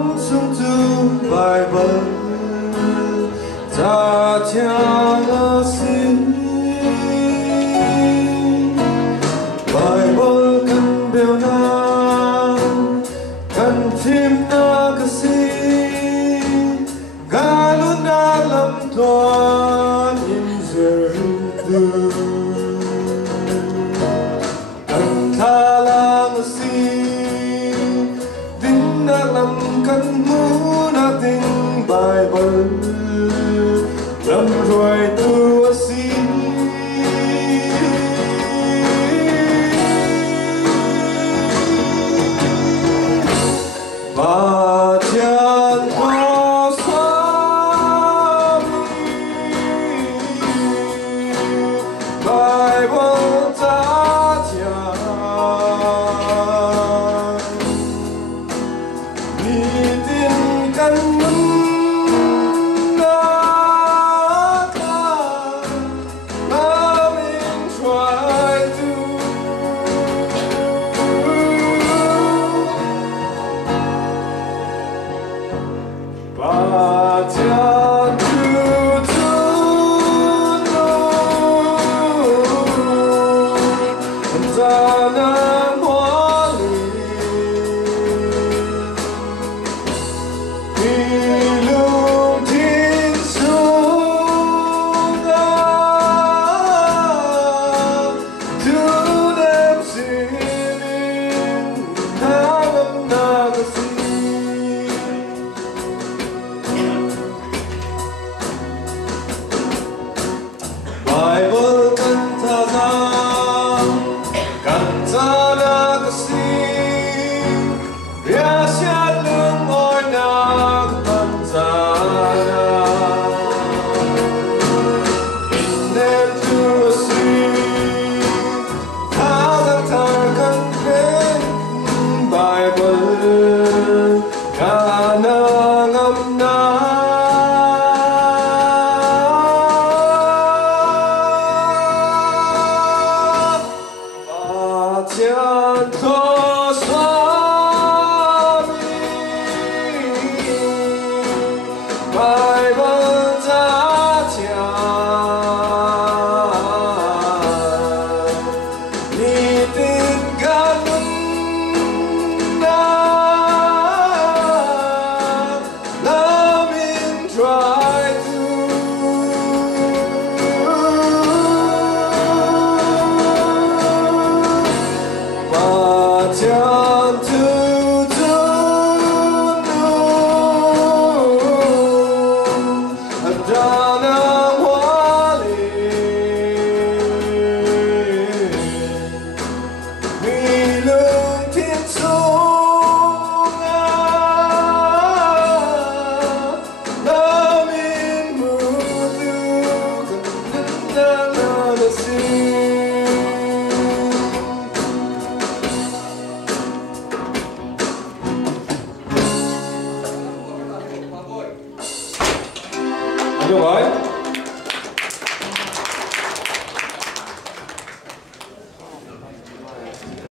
phong sung tu bài vở ta theo xin bài vở cần biểu nam cần thêm na cái gì ga luôn đã làm toan in giờ từ cần tha lang si din na làm cần mu na tình bài vở làm rồi tu si và chân có xóa bài vở ta ni tin căn Bible kanta kanta na kasi biasa lumoy na panzana inem tu si kazatan kan Bible kanang amna chân có xóa bài vở ta ni tin gan na love in try to chân tu đa năng hoa lì vì lương thiên sung nam in mù tu cần na na si Đúng rồi.